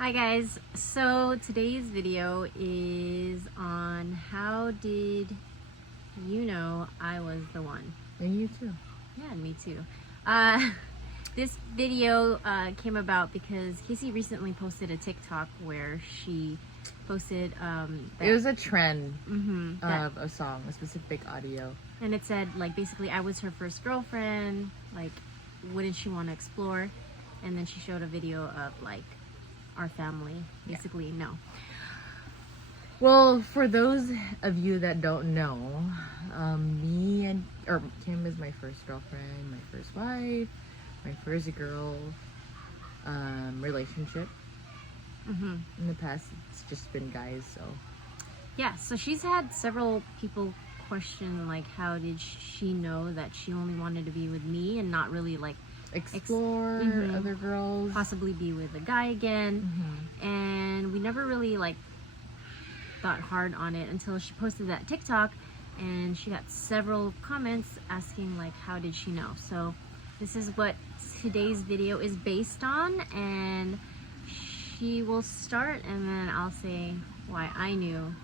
Hi guys, so today's video is on how did you know I was the one? And you too. Yeah, and me too. This video came about because Casey recently posted a TikTok where she posted It was a trend that, of a song, a specific audio. and it said like basically I was her first girlfriend, like wouldn't she want to explore? And then she showed a video of like our family, basically. No. Well, for those of you that don't know, Kim is my first girlfriend, my first wife, my first girl relationship. In the past, it's just been guys, so. Yeah, so she's had several people question like how did she know that she only wanted to be with me and not really like Explore other girls. possibly be with a guy again. And we never really like thought hard on it until she posted that TikTok, and she got several comments asking like how did she know. So this is what today's video is based on, and she will start and then I'll say why I knew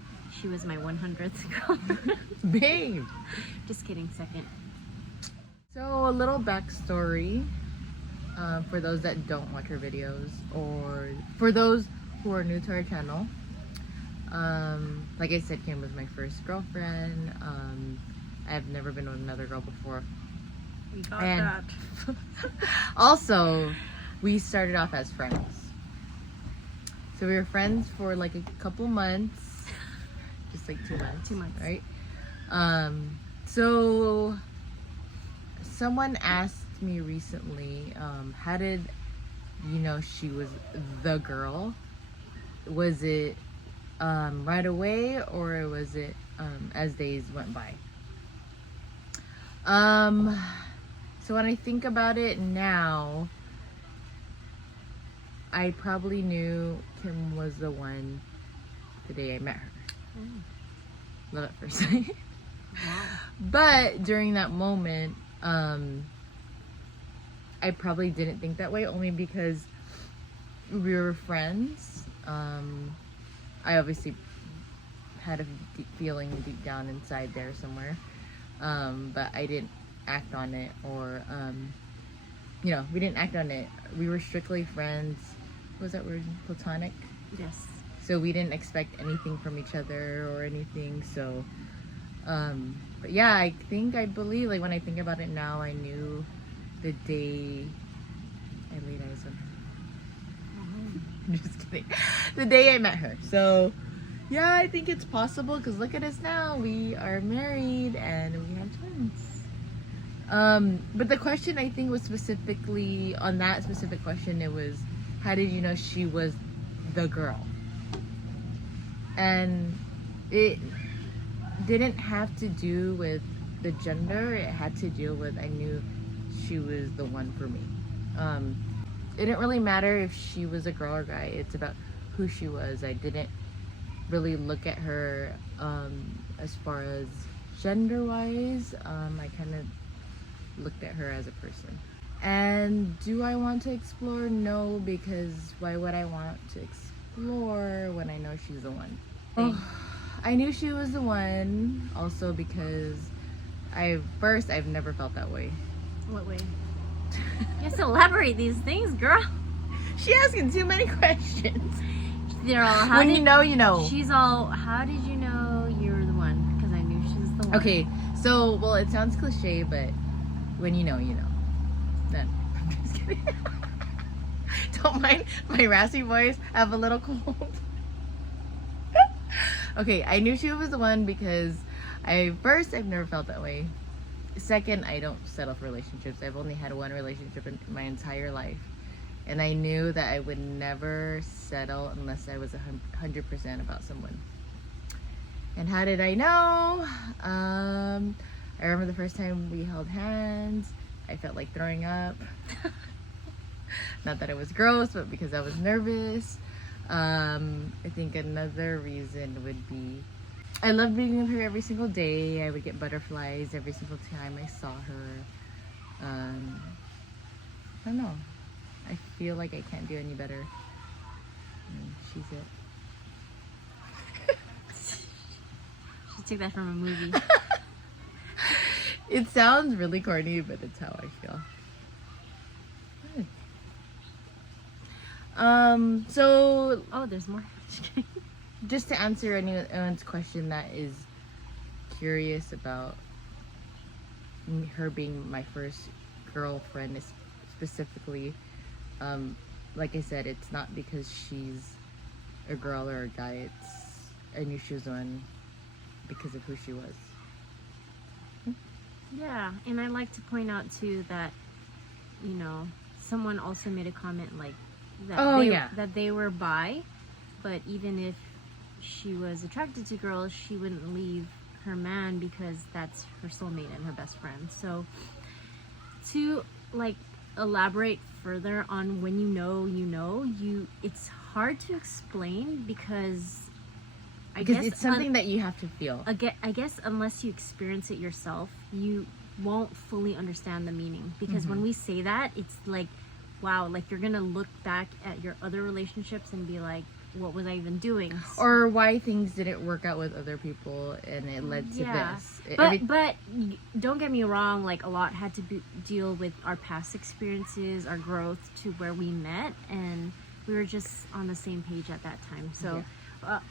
she was my 100th girlfriend. Babe! Just kidding, second. So a little backstory for those that don't watch her videos, or for those who are new to our channel. Like I said, Kim was my first girlfriend. I've never been with another girl before. We got that. Also, we started off as friends. So we were friends for like a couple months, just like 2 months. 2 months, right? So someone asked me recently, how did you know she was the girl? Was it right away, or was it as days went by? So when I think about it now, I probably knew Kim was the one the day I met her. Love at first sight. Wow. But during that moment, I probably didn't think that way, only because we were friends. I obviously had a deep feeling deep down inside there somewhere, but I didn't act on it, or we didn't act on it. We were strictly friends. What was that word? Platonic? Yes. So we didn't expect anything from each other or anything. So but yeah, I believe, like when I think about it now, I knew the day I laid eyes on her. I'm just kidding. The day I met her. So yeah, I think it's possible, because look at us now. We are married and we have twins. But the question, I think, was specifically on that specific question. It was, how did you know she was the girl? And it didn't have to do with the gender. It had to deal with, I knew she was the one for me. It didn't really matter if she was a girl or guy. It's about who she was. I didn't really look at her as far as gender wise. I kind of looked at her as a person. And do I want to explore? No, because why would I want to explore when I know she's the one? I knew she was the one also because I've never felt that way. What way? You have to elaborate these things, girl. She asking too many questions. They're all, how when did you know, you know. She's all, how did you know you were the one? Because I knew she was the one. Okay, so, well, it sounds cliche, but when you know, you know. Then, I'm just kidding. Don't mind my raspy voice. I have a little cold. Okay, I knew she was the one because I've never felt that way. Second, I don't settle for relationships. I've only had one relationship in my entire life. And I knew that I would never settle unless I was 100% about someone. And how did I know? I remember the first time we held hands. I felt like throwing up. Not that it was gross, but because I was nervous. I think another reason would be I loved being with her every single day. I would get butterflies every single time I saw her. I don't know. I feel like I can't do any better. And she's it. She took that from a movie. It sounds really corny, but it's how I feel. So Oh, there's more. just to answer anyone's question that is curious about her being my first girlfriend specifically, like I said, it's not because she's a girl or a guy. I knew she was the one because of who she was. Yeah, and I like to point out too that, you know, someone also made a comment like that that they were bi, but even if she was attracted to girls, she wouldn't leave her man because that's her soulmate and her best friend. So to like elaborate further on when you know, it's hard to explain because I guess it's something that you have to feel. I guess unless you experience it yourself, you won't fully understand the meaning. Because when we say that, it's like, wow, like you're gonna look back at your other relationships and be like, what was I even doing? Or why things didn't work out with other people and it led to this. But don't get me wrong, like a lot had to deal with our past experiences, our growth to where we met, and we were just on the same page at that time. So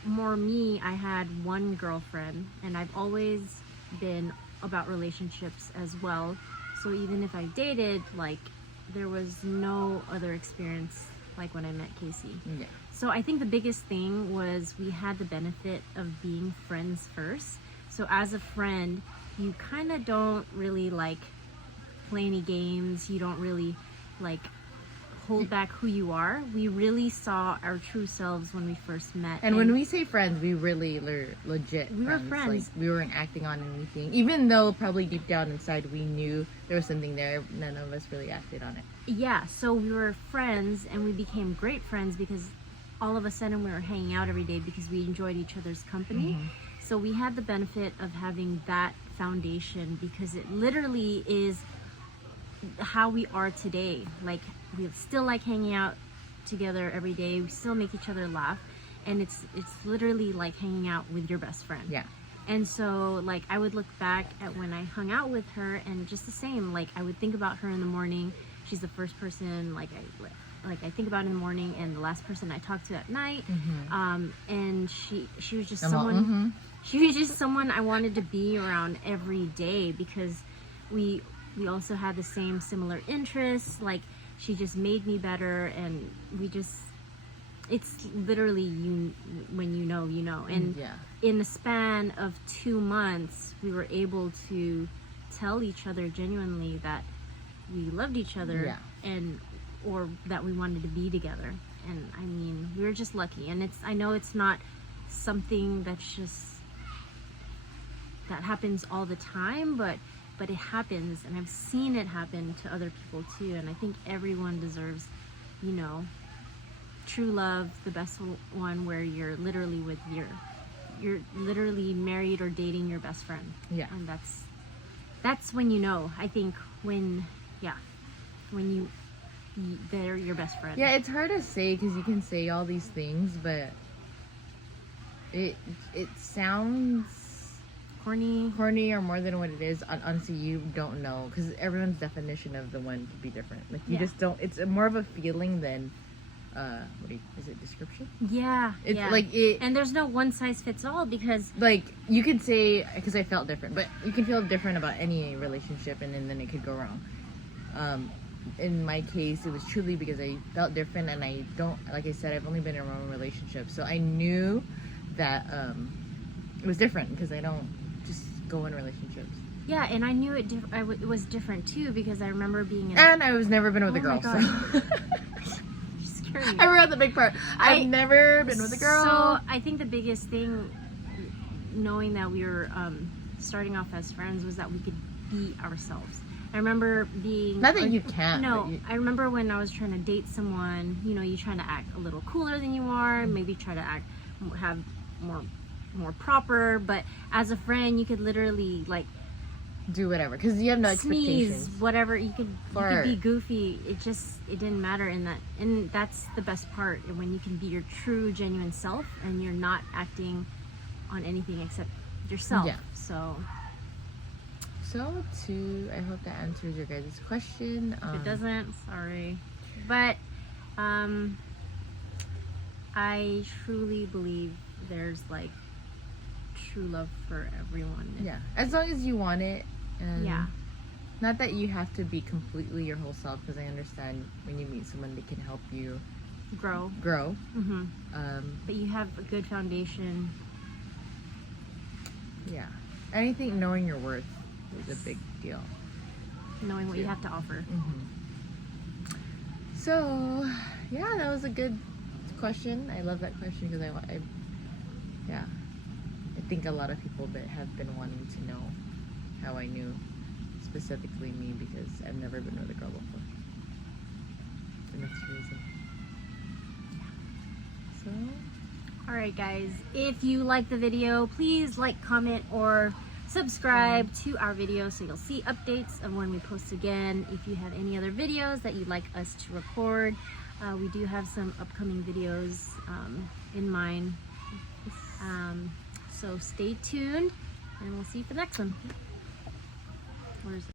more me, I had one girlfriend, and I've always been about relationships as well. So even if I dated, like there was no other experience like when I met Casey. Yeah. So I think the biggest thing was we had the benefit of being friends first. So as a friend, you kind of don't really like play any games. You don't really like hold back who you are. We really saw our true selves when we first met. And when we say friends, we really legit we were friends. Like, we weren't acting on anything. Even though probably deep down inside we knew there was something there, none of us really acted on it. Yeah, so we were friends and we became great friends because all of a sudden we were hanging out every day because we enjoyed each other's company. So we had the benefit of having that foundation because it literally is how we are today. Like we still like hanging out together every day. We still make each other laugh, and it's literally like hanging out with your best friend. Yeah. And so like I would look back at when I hung out with her, and just the same, like I would think about her in the morning. She's the first person I think about in the morning, and the last person I talked to at night. And she was just someone. She was just someone I wanted to be around every day because we also had the same similar interests. Like she just made me better, and it's literally when you know. And in the span of 2 months, we were able to tell each other genuinely that we loved each other or that we wanted to be together. And I mean, we were just lucky. And I know it's not something that happens all the time, but it happens, and I've seen it happen to other people too. And I think everyone deserves, true love, the best one where you're literally you're literally married or dating your best friend. Yeah. And that's when I think when they're your best friend. Yeah, it's hard to say because you can say all these things, but it sounds corny or more than what it is. Honestly, you don't know because everyone's definition of the one could be different. Like you just don't. It's more of a feeling than is it description? Yeah. It's like it. And there's no one size fits all because like you could say because I felt different, but you can feel different about any relationship, and then it could go wrong. In my case, it was truly because I felt different, and I don't, like I said, I've only been in one relationship, so I knew that it was different because I don't just go in relationships. Yeah, and I knew it was different too because I remember being in. And I was never been with a girl. My God. So. I forgot the big part. I've never been with a girl. So I think the biggest thing, knowing that we were starting off as friends, was that we could be ourselves. I remember being... Not that you can't. No, I remember when I was trying to date someone, you're trying to act a little cooler than you are, maybe try to have more proper, but as a friend, you could literally, like, do whatever because you have no sneeze, expectations. whatever. You could Fart. be goofy. It didn't matter in that, and that's the best part when you can be your true, genuine self, and you're not acting on anything except yourself. Yeah. So I hope that answers your guys' question. if it doesn't, sorry, but I truly believe there's like true love for everyone. Yeah, as long as you want it. And Yeah. not that you have to be completely your whole self, because I understand when you meet someone, they can help you Grow. grow. But you have a good foundation. Yeah, I think knowing your worth is a big deal. Knowing what you Yeah. have to offer. So yeah, that was a good question. I love that question because I think a lot of people have been wanting to know how I knew specifically me, because I've never been with a girl before, and that's the reason. So Alright guys, if you like the video, please like, comment, or subscribe to our video so you'll see updates of when we post again. If you have any other videos that you'd like us to record, we do have some upcoming videos in mind. So stay tuned, and we'll see you for the next one. Where's